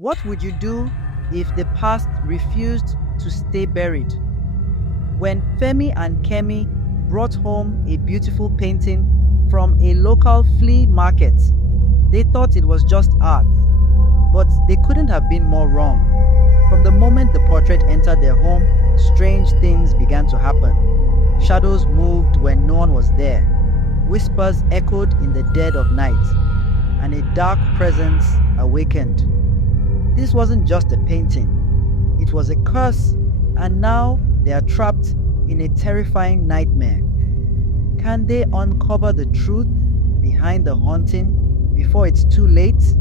What would you do if the past refused to stay buried? When Femi and Kemi brought home a beautiful painting from a local flea market, they thought it was just art, but they couldn't have been more wrong. From the moment the portrait entered their home, strange things began to happen. Shadows moved when no one was there. Whispers echoed in the dead of night, and a dark presence awakened. This wasn't just a painting, it was a curse, and now they are trapped in a terrifying nightmare. Can they uncover the truth behind the haunting before it's too late?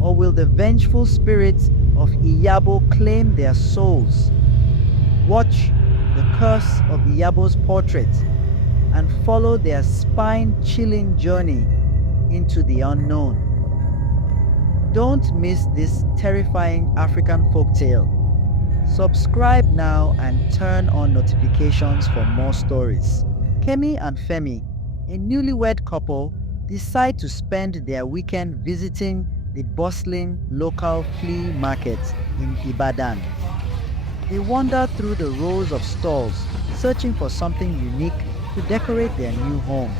Or will the vengeful spirit of Iyabo claim their souls? Watch The Curse of Iyabo's Portrait and follow their spine-chilling journey into the unknown. Don't miss this terrifying African folktale. Subscribe now and turn on notifications for more stories. Kemi and Femi, a newlywed couple, decide to spend their weekend visiting the bustling local flea market in Ibadan. They wander through the rows of stalls, searching for something unique to decorate their new home.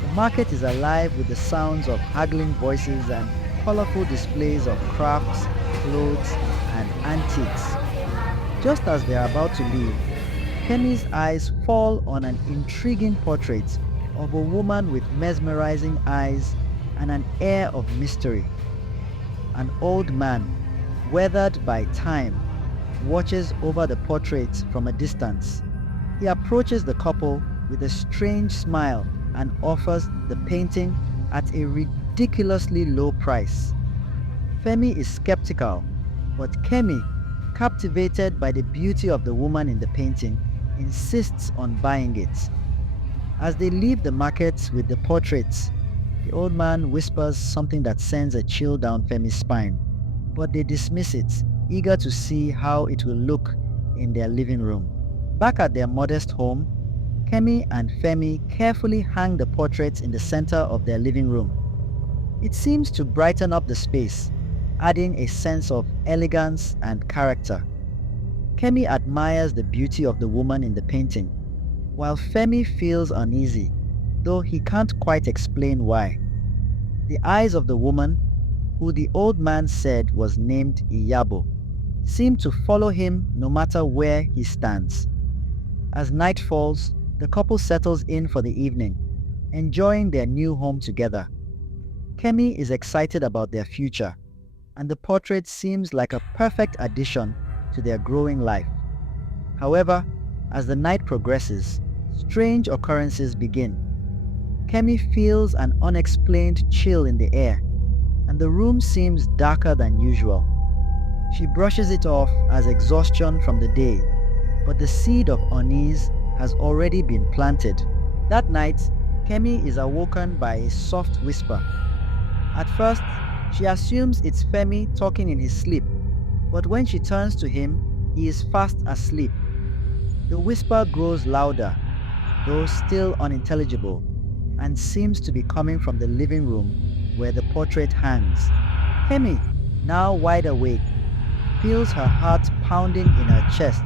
The market is alive with the sounds of haggling voices and colorful displays of crafts, clothes, and antiques. Just as they are about to leave, Kemi's eyes fall on an intriguing portrait of a woman with mesmerizing eyes and an air of mystery. An old man, weathered by time, watches over the portrait from a distance. He approaches the couple with a strange smile and offers the painting at a ridiculously low price. Femi is skeptical, but Kemi, captivated by the beauty of the woman in the painting, insists on buying it. As they leave the market with the portraits, the old man whispers something that sends a chill down Femi's spine, but they dismiss it, eager to see how it will look in their living room. Back at their modest home, Kemi and Femi carefully hang the portraits in the center of their living room. It seems to brighten up the space, adding a sense of elegance and character. Kemi admires the beauty of the woman in the painting, while Femi feels uneasy, though he can't quite explain why. The eyes of the woman, who the old man said was named Iyabo, seem to follow him no matter where he stands. As night falls, the couple settles in for the evening, enjoying their new home together. Kemi is excited about their future, and the portrait seems like a perfect addition to their growing life. However, as the night progresses, strange occurrences begin. Kemi feels an unexplained chill in the air, and the room seems darker than usual. She brushes it off as exhaustion from the day, but the seed of unease has already been planted. That night, Kemi is awoken by a soft whisper. At first, she assumes it's Femi talking in his sleep, but when she turns to him, he is fast asleep. The whisper grows louder, though still unintelligible, and seems to be coming from the living room where the portrait hangs. Kemi, now wide awake, feels her heart pounding in her chest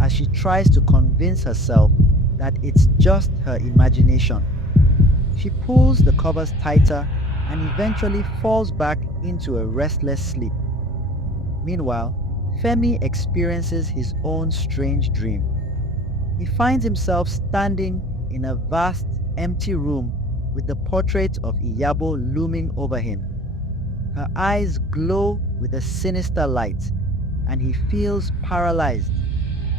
as she tries to convince herself that it's just her imagination. She pulls the covers tighter and eventually falls back into a restless sleep. Meanwhile, Femi experiences his own strange dream. He finds himself standing in a vast, empty room with the portrait of Iyabo looming over him. Her eyes glow with a sinister light, and he feels paralyzed,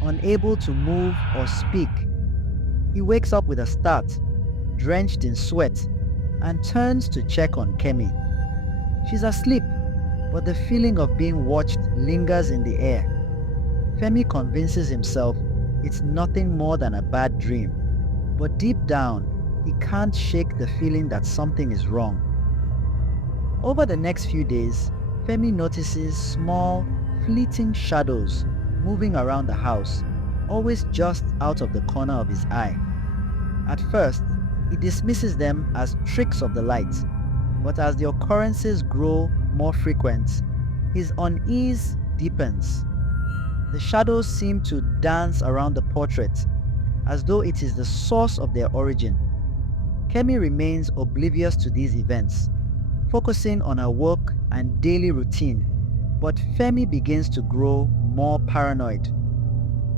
unable to move or speak. He wakes up with a start, drenched in sweat, and turns to check on Kemi. She's asleep, but the feeling of being watched lingers in the air. Femi convinces himself it's nothing more than a bad dream, but deep down, he can't shake the feeling that something is wrong. Over the next few days, Femi notices small, fleeting shadows moving around the house, always just out of the corner of his eye. At first, he dismisses them as tricks of the light, but as the occurrences grow more frequent, His unease deepens. The shadows seem to dance around the portrait, as though it is the source of their origin. Kemi remains oblivious to these events, focusing on her work and daily routine, but Femi begins to grow more paranoid.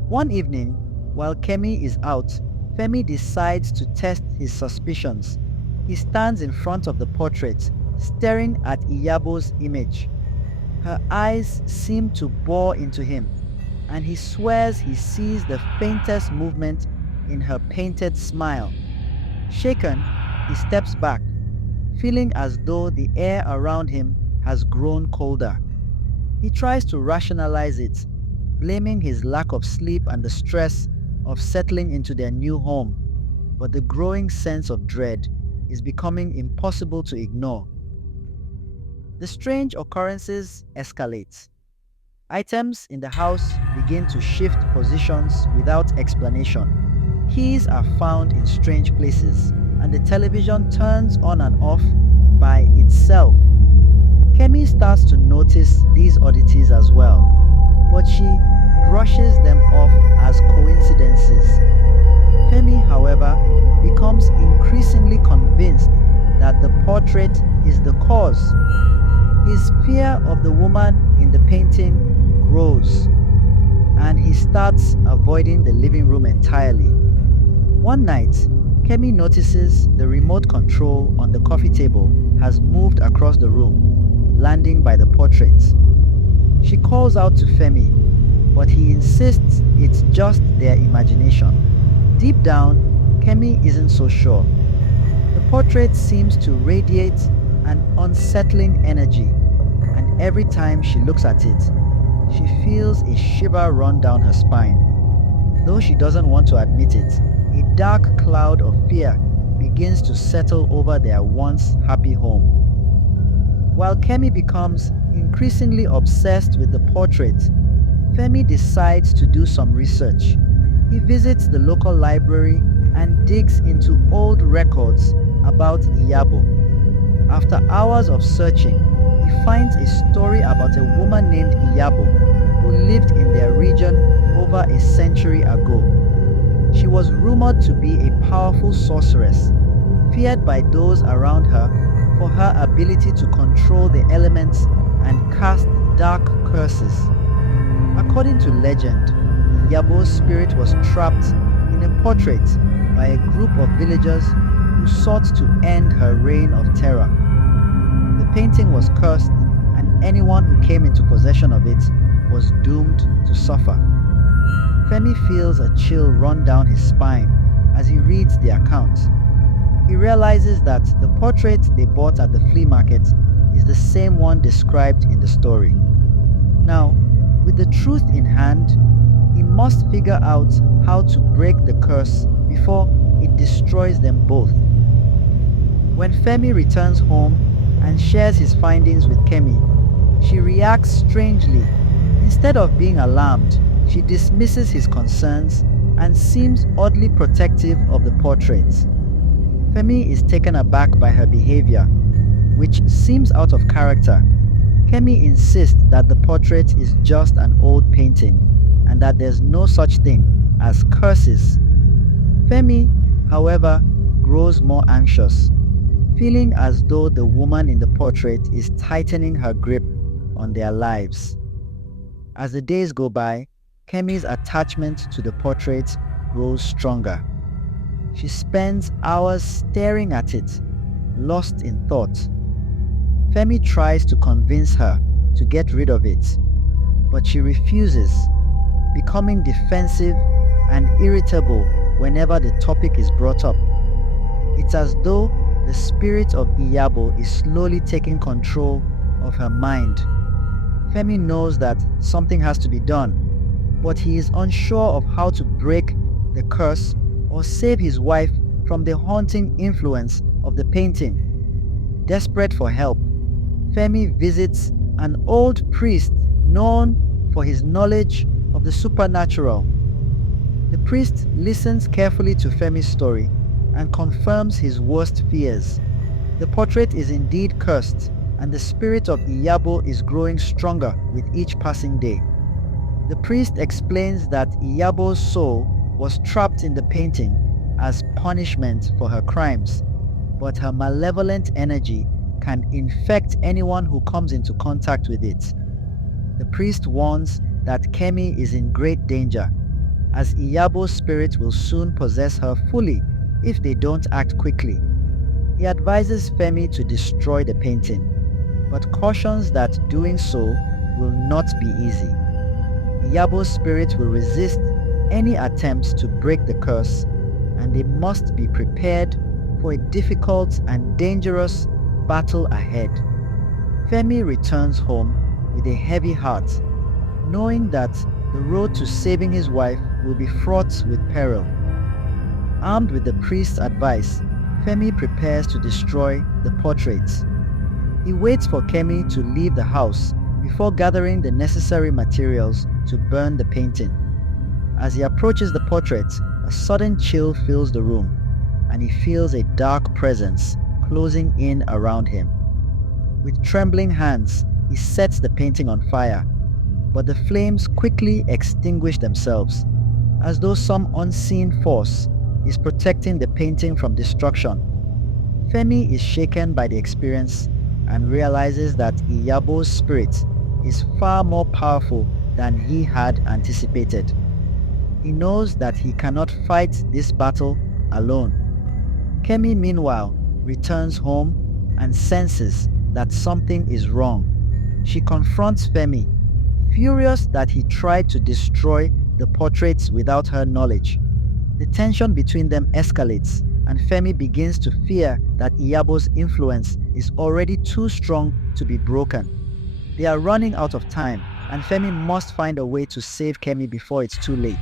One evening, while Kemi is out, Femi decides to test his suspicions. He stands in front of the portrait, staring at Iyabo's image. Her eyes seem to bore into him, and he swears he sees the faintest movement in her painted smile. Shaken, he steps back, feeling as though the air around him has grown colder. He tries to rationalize it, blaming his lack of sleep and the stress of settling into their new home, but the growing sense of dread is becoming impossible to ignore. The strange occurrences escalate. Items in the house begin to shift positions without explanation. Keys are found in strange places, and the television turns on and off by itself. Kemi starts to notice these oddities as well, but she brushes them off as coincidences. Femi, however, becomes increasingly convinced that the portrait is the cause. His fear of the woman in the painting grows, and he starts avoiding the living room entirely. One night, Kemi notices the remote control on the coffee table has moved across the room, landing by the portrait. She calls out to Femi, but he insists it's just their imagination. Deep down, Kemi isn't so sure. The portrait seems to radiate an unsettling energy, and every time she looks at it, she feels a shiver run down her spine. Though she doesn't want to admit it, a dark cloud of fear begins to settle over their once happy home. While Kemi becomes increasingly obsessed with the portrait, Femi decides to do some research. He visits the local library and digs into old records about Iyabo. After hours of searching, he finds a story about a woman named Iyabo who lived in their region over a century ago. She was rumored to be a powerful sorceress, feared by those around her for her ability to control the elements and cast dark curses. According to legend, Iyabo's spirit was trapped in a portrait by a group of villagers who sought to end her reign of terror. The painting was cursed, and anyone who came into possession of it was doomed to suffer. Femi feels a chill run down his spine as he reads the account. He realizes that the portrait they bought at the flea market is the same one described in the story. Now, with the truth in hand, he must figure out how to break the curse before it destroys them both. When Femi returns home and shares his findings with Kemi, she reacts strangely. Instead of being alarmed, she dismisses his concerns and seems oddly protective of the portrait. Femi is taken aback by her behavior, which seems out of character. Kemi insists that the portrait is just an old painting and that there's no such thing as curses. Femi, however, grows more anxious, feeling as though the woman in the portrait is tightening her grip on their lives. As the days go by, Kemi's attachment to the portrait grows stronger. She spends hours staring at it, lost in thought. Femi tries to convince her to get rid of it, but she refuses, becoming defensive and irritable whenever the topic is brought up. It's as though the spirit of Iyabo is slowly taking control of her mind. Femi knows that something has to be done, but he is unsure of how to break the curse or save his wife from the haunting influence of the painting. Desperate for help, Femi visits an old priest known for his knowledge of the supernatural. The priest listens carefully to Femi's story and confirms his worst fears. The portrait is indeed cursed, and the spirit of Iyabo is growing stronger with each passing day. The priest explains that Iyabo's soul was trapped in the painting as punishment for her crimes, but her malevolent energy can infect anyone who comes into contact with it. The priest warns that Kemi is in great danger, as Iyabo's spirit will soon possess her fully if they don't act quickly. He advises Femi to destroy the painting, but cautions that doing so will not be easy. Iyabo's spirit will resist any attempts to break the curse, and they must be prepared for a difficult and dangerous battle ahead. Femi returns home with a heavy heart, knowing that the road to saving his wife will be fraught with peril. Armed with the priest's advice, Femi prepares to destroy the portraits. He waits for Kemi to leave the house before gathering the necessary materials to burn the painting. As he approaches the portrait, a sudden chill fills the room, and he feels a dark presence closing in around him. With trembling hands, he sets the painting on fire, but the flames quickly extinguish themselves, as though some unseen force is protecting the painting from destruction. Femi is shaken by the experience and realizes that Iyabo's spirit is far more powerful than he had anticipated. He knows that he cannot fight this battle alone. Kemi, meanwhile, returns home and senses that something is wrong. She confronts Femi, furious that he tried to destroy the portraits without her knowledge. The tension between them escalates, and Femi begins to fear that Iyabo's influence is already too strong to be broken. They are running out of time, and Femi must find a way to save Kemi before it's too late.